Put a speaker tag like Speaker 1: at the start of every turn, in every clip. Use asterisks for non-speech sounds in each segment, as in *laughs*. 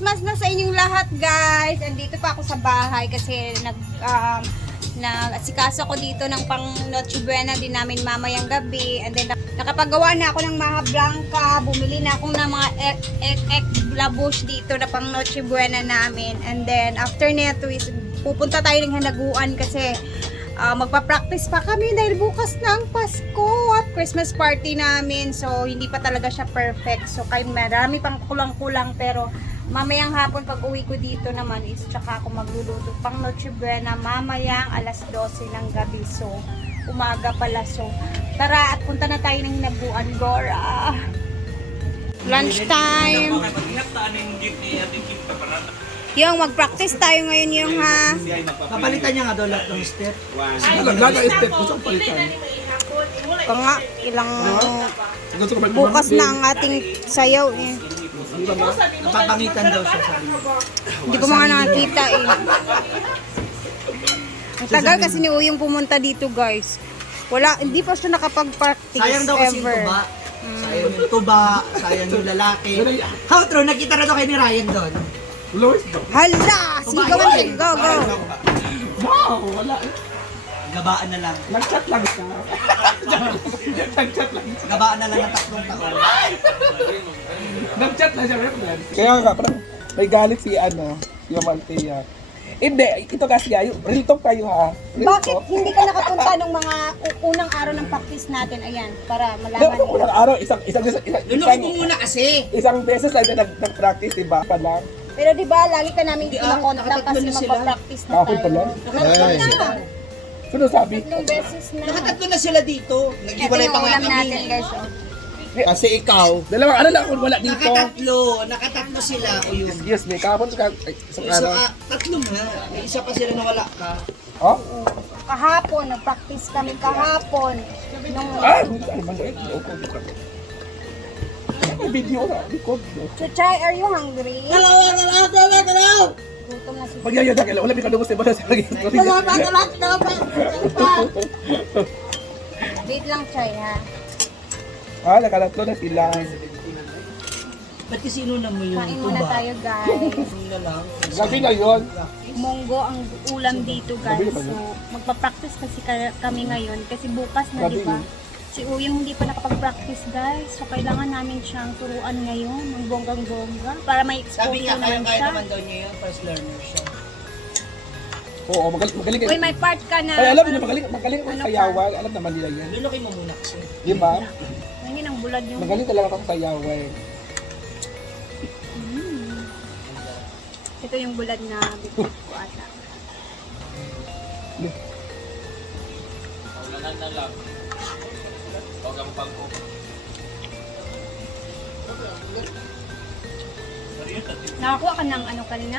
Speaker 1: Christmas na sa inyong lahat, guys. Andito pa ako sa bahay kasi nag um, nag-asikaso ako dito ng pang Noche Buena din namin mamayang gabi. And then nakapagawa na ako ng Maha Blanca. Bumili na ako ng mga ek ek dito na pang Noche Buena namin. And then after nito is pupunta tayo ng hanaguan kasi Ah, magpa-practice pa kami dahil bukas na ang Pasko at Christmas party namin. So, hindi pa talaga siya perfect. So, kay marami pang kulang-kulang pero mamayang hapon pag uwi ko dito naman is tsaka ako magluluto pang Noche Buena mamayang alas 12 ng gabi. So, umaga pala. So, tara at punta na tayo ng hinabuan, Gora. Lunchtime. Yung mag-practice tayo ngayon yung ha.
Speaker 2: Papalitan niya nga daw lahat ng step.
Speaker 3: Naglaga step, gusto ko palitan.
Speaker 1: Ito nga, ilang bukas na ang ating sayaw eh.
Speaker 2: Napapangitan daw siya sa
Speaker 1: Hindi ko mga nakakita eh. Ang tagal kasi ni Uyong pumunta dito guys. Wala, hindi pa siya nakapag-practice
Speaker 2: Sayang daw kasi yung
Speaker 1: ever.
Speaker 2: tuba. Sayang yung tuba, sayang yung lalaki. How true, nakita na daw kayo ni Ryan doon.
Speaker 3: Daw.
Speaker 1: Hala! Sigawan din. Go, go.
Speaker 3: Wow, wala.
Speaker 2: Gabaan na lang.
Speaker 3: Nag-chat lang siya. *laughs* Nag-chat lang siya.
Speaker 2: Gabaan na lang ng tatlong taon.
Speaker 3: Nag-chat lang siya. Reverend. Kaya nga, parang may galit si ano, si Amaltea. Hindi, ito kasi ayo, real talk tayo ha. Real
Speaker 1: Bakit
Speaker 3: talk.
Speaker 1: hindi ka nakapunta nung mga unang araw ng practice natin? Ayan, para malaman
Speaker 3: nung unang araw, isang, isang, isang, isang,
Speaker 2: Lulukin mo
Speaker 3: isang,
Speaker 2: muna kasi.
Speaker 3: isang beses lang na nag- nag-practice, diba? Pa lang.
Speaker 1: Pero di ba, lagi ka namin
Speaker 2: ah,
Speaker 1: kinakontak kasi magpa-practice na tayo.
Speaker 3: lang?
Speaker 1: Nakatatlong
Speaker 2: Ay.
Speaker 1: na.
Speaker 3: Sino sabi?
Speaker 1: Tatlong beses na.
Speaker 2: Nakatatlo na sila dito.
Speaker 1: Ito
Speaker 2: Nag-iwalay pa nga kami.
Speaker 1: oh.
Speaker 4: Kasi ikaw,
Speaker 3: Dalawang ano lang kung wala dito.
Speaker 2: Nakatatlo. Nakatatlo sila. O yun.
Speaker 3: Yes, may kahapon ka, ay, isang
Speaker 2: Isa,
Speaker 3: araw.
Speaker 2: ah, tatlo nga. May isa pa sila na wala ka.
Speaker 3: Oh?
Speaker 1: Kahapon, nag-practice kami kahapon. Nung
Speaker 3: Ah, hindi maliit. Okay. May video na, record. no?
Speaker 1: Chuchay, are you hungry?
Speaker 2: Hello, hello, hello, hello.
Speaker 1: Gutom na si
Speaker 3: Magyayada ka lang, wala may kalubos diba sa lagi.
Speaker 1: Wait lang, Chay, ha?
Speaker 3: Ah, nakalatlo na sila.
Speaker 2: Ba't kasi inuna mo yung
Speaker 1: Kain muna tayo, guys.
Speaker 2: Yun na lang.
Speaker 3: Gabi na yun.
Speaker 1: Munggo ang ulam dito, guys. So, magpa-practice kasi ka- kami ngayon. Kasi bukas na, di ba? Si Uyong hindi pa nakapag-practice, guys. So, kailangan namin siyang turuan ngayon ng bonggang-bongga para may
Speaker 2: Sabi
Speaker 1: exposure
Speaker 2: niya,
Speaker 1: naman
Speaker 2: kaya-kaya
Speaker 1: siya.
Speaker 2: naman daw niya yun. First learner siya.
Speaker 3: Oo, magaling, magaling.
Speaker 1: Uy, may part ka na.
Speaker 3: Ay, alam niyo, magaling, magaling
Speaker 1: Ano
Speaker 3: ako
Speaker 1: ka?
Speaker 3: sayawan. Alam naman nila yan.
Speaker 2: Lulukin mo muna kasi.
Speaker 3: Di ba?
Speaker 1: Ngayon ang bulad yung...
Speaker 3: Magaling talaga akong sayawan.
Speaker 1: Mm. Ito yung bulad na bitbit ko ata. Nakakuha ka ng ano kanina?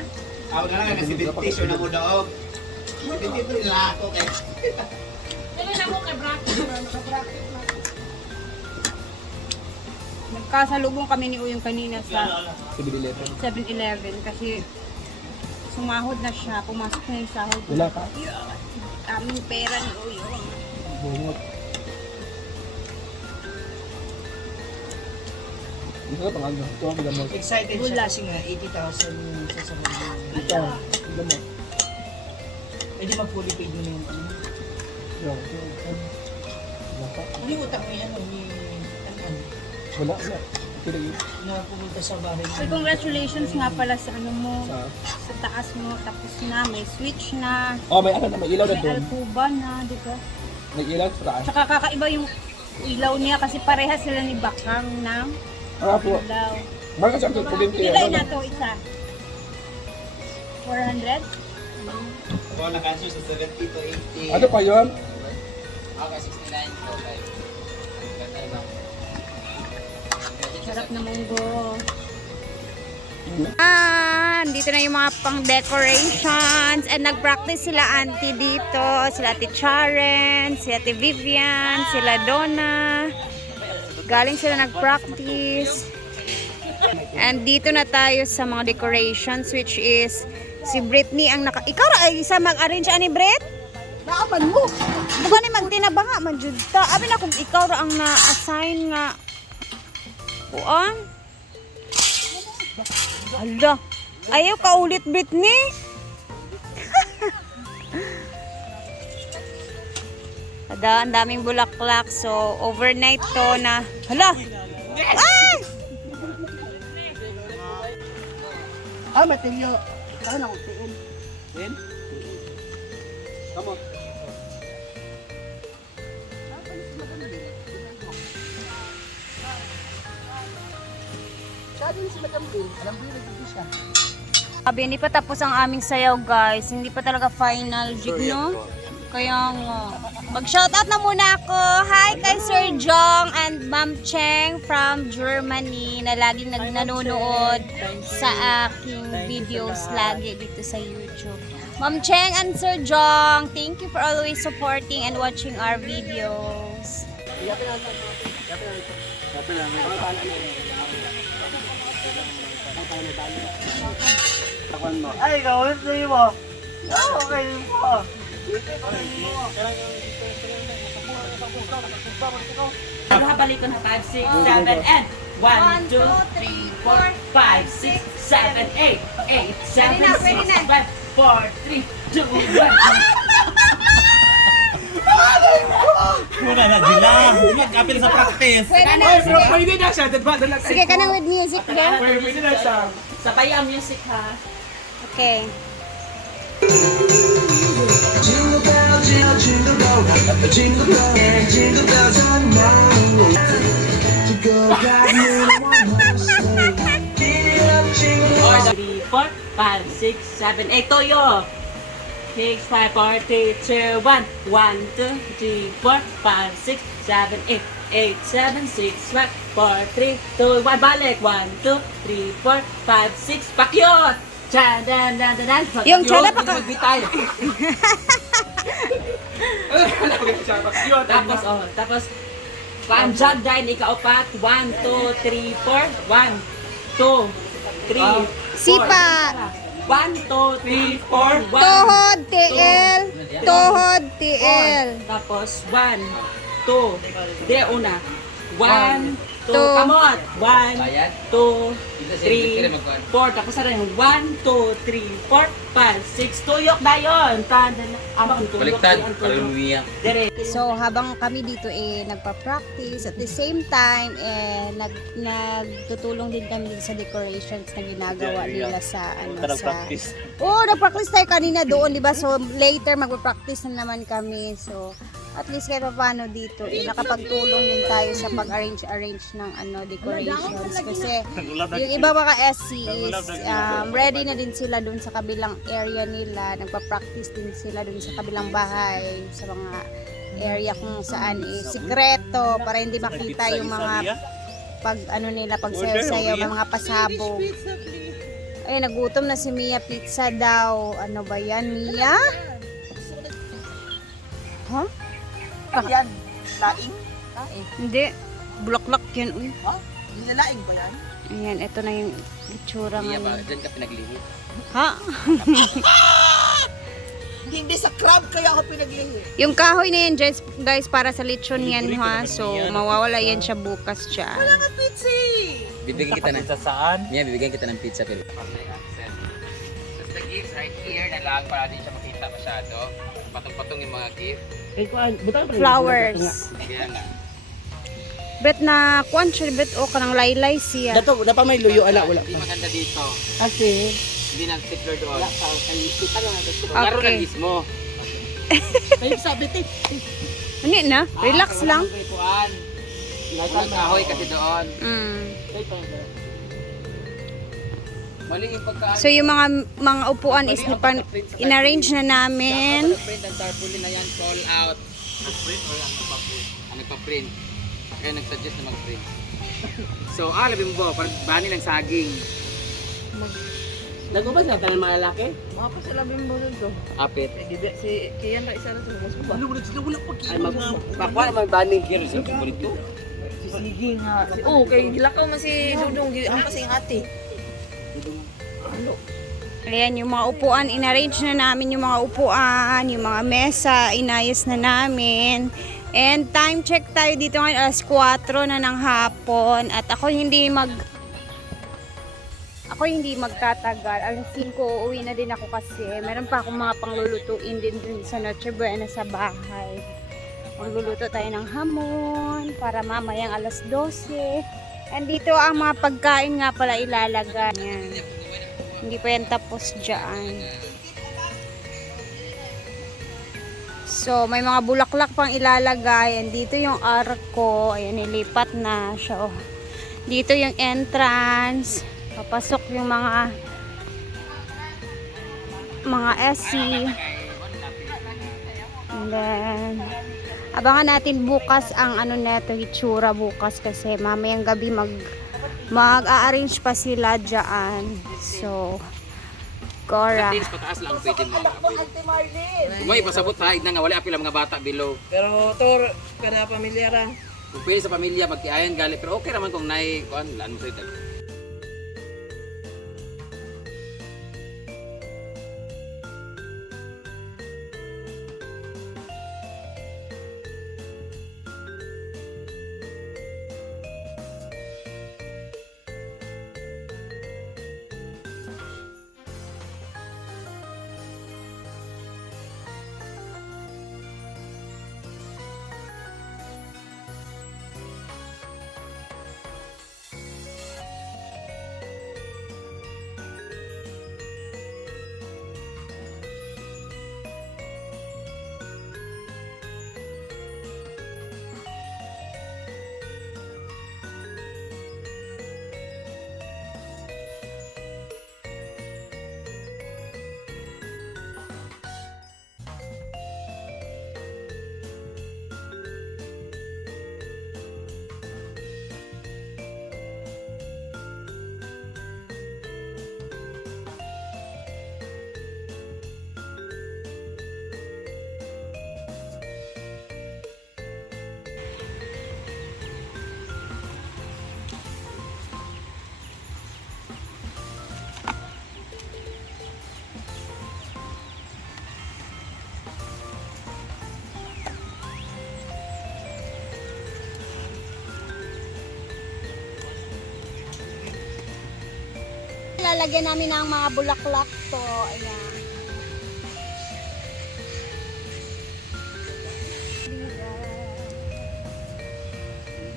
Speaker 4: ako na lang kasi bentisyon na mo daog. Dito nila ako kay.
Speaker 1: Nagkasalubong kami ni Uyong kanina sa
Speaker 3: Sa Bililetan.
Speaker 1: 7-Eleven kasi sumahod na siya, pumasok na yung sahod.
Speaker 3: Wala ka?
Speaker 1: Daming pera ni Uyong.
Speaker 3: Bungot. Ito ka pang ano? Ito ang gamot.
Speaker 2: Excited siya kasi nga 80,000 yung sasabihin niya.
Speaker 3: Ito, ang gamot.
Speaker 2: Eh di mag-fully paid mo na yun. ano?
Speaker 3: Ka?
Speaker 2: Hindi utang mo yan, ni ano, ano,
Speaker 3: Wala, wala. Ito na
Speaker 2: pumunta sa bahay
Speaker 1: So, congratulations nga pala sa ano mo,
Speaker 3: Sa...
Speaker 1: sa taas mo, tapos na, may switch na,
Speaker 3: Oh, may ano na, may ilaw na
Speaker 1: may
Speaker 3: doon.
Speaker 1: alcuba na, di ba?
Speaker 3: May ilaw sa taas.
Speaker 1: Tsaka kakaiba yung ilaw niya kasi pareha sila ni Bakang ng
Speaker 3: Ah, po.
Speaker 1: ilaw.
Speaker 3: Baka sa akin, kayo.
Speaker 1: Ilay na to isa. 400?
Speaker 4: Ako nag-answer sa 70 to 80.
Speaker 3: Ano pa yun?
Speaker 4: Ako 69 to
Speaker 1: Sarap na munggo. Ah, dito na yung mga pang decorations and nag-practice sila auntie dito, sila Ate Charen, sila Ate Vivian, sila Donna. Galing sila nag-practice. And dito na tayo sa mga decorations which is si Britney ang naka... Ikaw ra ay isa mag-arrange ani Brit? Naapan mo. Bukan ni magtinabanga man jud ta. Abi na kung ikaw ra ang na-assign nga Kuan? Hala. Ayaw ka ulit, Britney. Ada, ang daming bulaklak. So, overnight to na... Hala! Ay!
Speaker 2: Ah, matilyo. Saan ako tiin?
Speaker 4: Then? Come on.
Speaker 2: Siya din si Madam Bill. Alam ko yung nagtito siya.
Speaker 1: Sabi, hindi pa tapos ang aming sayaw, guys. Hindi pa talaga final jig, no? Kaya nga. Mag-shoutout na muna ako. Hi kay Sir Jong and Ma'am Cheng from Germany na laging nag- nanonood sa aking videos lagi dito sa YouTube. Ma'am Cheng and Sir Jong, thank you for always supporting and watching our videos.
Speaker 2: Ay, gawin sa'yo mo. Okay mo.
Speaker 5: Ano habalik ko na 5, 6, 7, and 1, 2, 3, 4, 5, 6, 7, 8, 8, 7, 6, 5, 4, 3, 2, 1.
Speaker 4: Muna na, Dila. Mag-apil sa practice.
Speaker 1: Pwede na, sige.
Speaker 3: pwede na siya.
Speaker 1: Sige ka na with music.
Speaker 3: Pwede, pwede na siya.
Speaker 5: Sabay ang music ha.
Speaker 1: Okay.
Speaker 5: Or 3, 4, 5, 6, 7, 8. Toyo. 6, 5, 4, 3, 2, 1. 1, 2, 3, 4, 5, 6, 7, 8. 8, 7, 6, 5, 4, 3, 2, 1. Balik. 1, 2, 3, 4, 5, 6. Pakyot! Chan, dan, dan, dan, dan.
Speaker 1: Yung
Speaker 5: Pakyot,
Speaker 1: tsada pa ka-
Speaker 5: magbitay. *laughs* Tapos, oh, tapos, panjag dahil ikaupat. 1, 2, 3, 4. 1, 2, 3,
Speaker 1: Sipa.
Speaker 5: 1, 2, 3, 4, 1.
Speaker 1: Tuhod, TL. Tuhod, TL.
Speaker 5: Tapos, 1, 2, di una. 1, 2,
Speaker 1: Two.
Speaker 5: kamot. 1, 2, 3, 4. Tapos na rin, 1, 2, 3, 4, 5, 6. Tuyok na yun. Tanda na. Amang tuyok.
Speaker 6: Baliktad, parang umiyak.
Speaker 1: So, habang kami dito eh, nagpa-practice, at the same time, eh, nag, nagtutulong din kami dito sa decorations na ginagawa nila sa, ano, sa... Oo, nag-practice tayo kanina doon, di ba? So, later, magpa-practice na naman kami. So, at least kahit pa paano dito, eh, nakapagtulong din tayo sa pag-arrange-arrange ng ano, decorations. Kasi, yung iba mga SC is um, ready na din sila doon sa kabilang area nila. Nagpa-practice din sila doon sa kabilang bahay, sa mga area kung saan eh, sikreto para hindi makita yung mga pag ano nila pag sayo mga pasabog. Ay, nagutom na si Mia pizza daw. Ano ba yan, Mia? Ha?
Speaker 2: Yan. Laing.
Speaker 1: Hindi. Bulaklak yan. Uy.
Speaker 2: Nilalaing ba yan?
Speaker 1: Ayan, ito na yung itsura
Speaker 6: Iya ba, dyan ka pinaglihi.
Speaker 1: Ha? *laughs*
Speaker 2: Hindi sa crab kaya ako pinaglihi.
Speaker 1: Yung kahoy na yan, guys, guys para sa lechon yan, ha? So, mawawala yan siya bukas siya.
Speaker 2: Mga pizza!
Speaker 6: Bibigyan kita ng... saan? Mia, bibigyan kita ng pizza pero... So, the gifts right here na lang para di siya makita masyado. Patong-patong yung mga gift.
Speaker 1: Flowers.
Speaker 6: Kaya nga.
Speaker 1: Bet na, kwan siya, bet o kanang laylay siya.
Speaker 2: Dato, dapat may luyo, ala, wala
Speaker 6: Hindi maganda dito.
Speaker 2: Kasi,
Speaker 6: Hindi na sticker doon.
Speaker 1: Okay.
Speaker 6: Laro na mismo.
Speaker 2: may sabi, te.
Speaker 1: Hindi na, relax lang.
Speaker 6: Kuan. Walang kahoy kasi doon.
Speaker 1: Mm.
Speaker 6: Mali yung pagkaan.
Speaker 1: So, yung mga mga upuan is nipan, in-arrange na namin.
Speaker 6: Nag-print ang tarpaulin na yan, call out. Nag-print or ang nagpa-print? Ang nagpa-print. Kaya nag-suggest na mag-print. *laughs* so, ah, labi mo ba, parang bani ng saging.
Speaker 5: Nagubas na tanan mga lalaki?
Speaker 6: Apit.
Speaker 5: Si Kian ra isa na sa mas ba?
Speaker 2: Ano, wala sila, wala pag
Speaker 5: Ay mag bakwa naman bani.
Speaker 6: Kaya sa paborito.
Speaker 2: Sige nga.
Speaker 7: Oo, kay gilakaw man si Dudong, ang pasing ate.
Speaker 1: Ayan, yung mga upuan, in-arrange na namin yung mga upuan, yung mga mesa, inayos na namin. And time check tayo dito ngayon, alas 4 na ng hapon. At ako hindi mag... Ako hindi magtatagal. Alas 5 uuwi na din ako kasi meron pa akong mga panglulutuin din dun sa Noche Buena sa bahay. Magluluto tayo ng hamon para mamayang alas 12. And dito ang mga pagkain nga pala ilalagay. Yan. Hindi pa yan tapos dyan. So, may mga bulaklak pang ilalagay. And dito yung arko. Ayan, nilipat na siya. Oh. Dito yung entrance. Papasok yung mga mga SC. And then, abangan natin bukas ang ano neto, hitsura bukas kasi mamayang gabi mag mag-a-arrange pa sila dyan. So, Cora.
Speaker 6: Teens pataas lang pwede mo. Umay pasabot ha, na nga wala apil ang mga bata below.
Speaker 7: Pero to kada pamilyara.
Speaker 6: Kung pwede sa pamilya magtiayan gali pero okay naman kung nay kuan laan mo sa ito.
Speaker 1: Lalagyan namin ng mga bulaklak to. Ayan.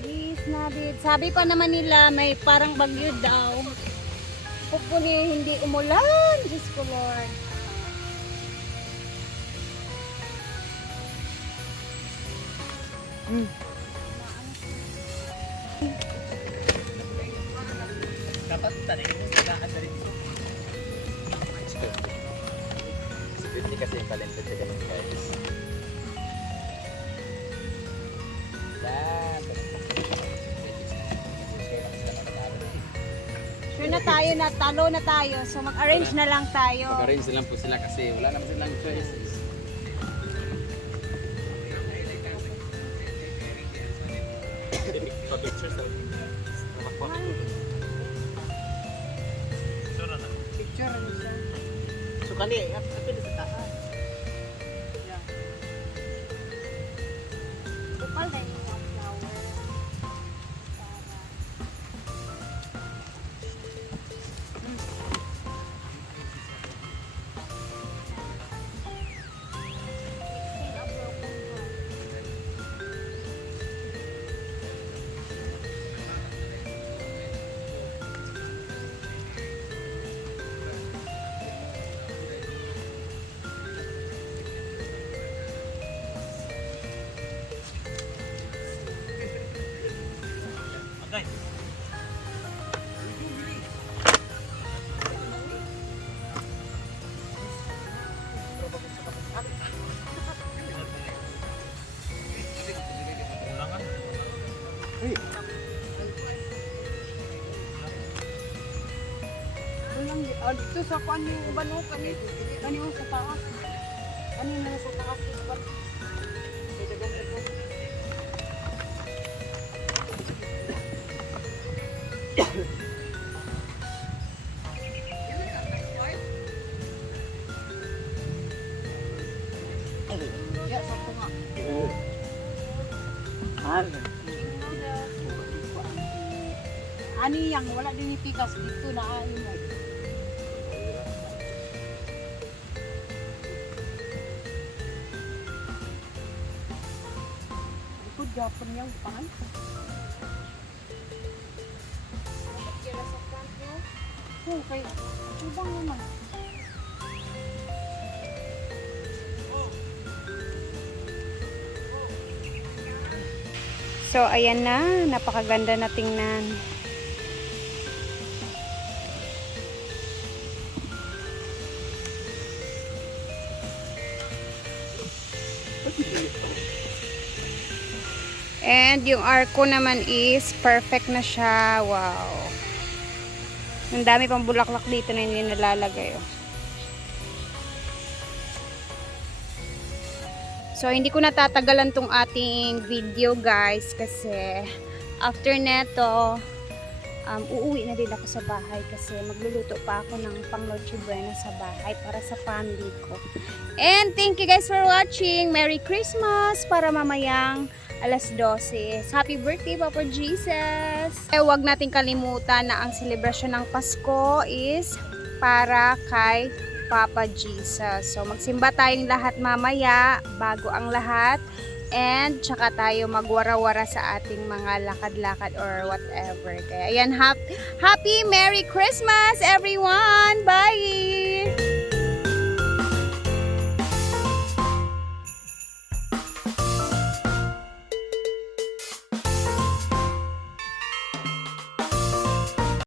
Speaker 1: Bilis na, bid. Sabi pa naman nila may parang bagyo daw. Hopefully hindi umulan. Diyos ko Lord.
Speaker 6: Sa ganun guys.
Speaker 1: Sure na tayo na talo na tayo. So mag-arrange na lang tayo.
Speaker 6: Pag-arrange na lang po sila kasi wala naman silang choices.
Speaker 1: Bukal na Ah, dito sa kwan yung bano kani kani yung sa taas. Ani yang wala din itikas dito na Oh, kaya. Chubang naman. So, ayan na. Napakaganda na tingnan. And yung arko naman is perfect na siya. Wow. Ang dami pang bulaklak dito na hindi nalalagay. Oh. So, hindi ko natatagalan tong ating video guys kasi after neto, um, uuwi na din ako sa bahay kasi magluluto pa ako ng pang Noche Buena sa bahay para sa family ko. And thank you guys for watching. Merry Christmas para mamayang alas 12. Happy birthday, Papa Jesus! Eh, huwag natin kalimutan na ang selebrasyon ng Pasko is para kay Papa Jesus. So, magsimba tayong lahat mamaya, bago ang lahat. And, tsaka tayo magwara-wara sa ating mga lakad-lakad or whatever. Kaya, ayan, hap- happy Merry Christmas, everyone! Bye!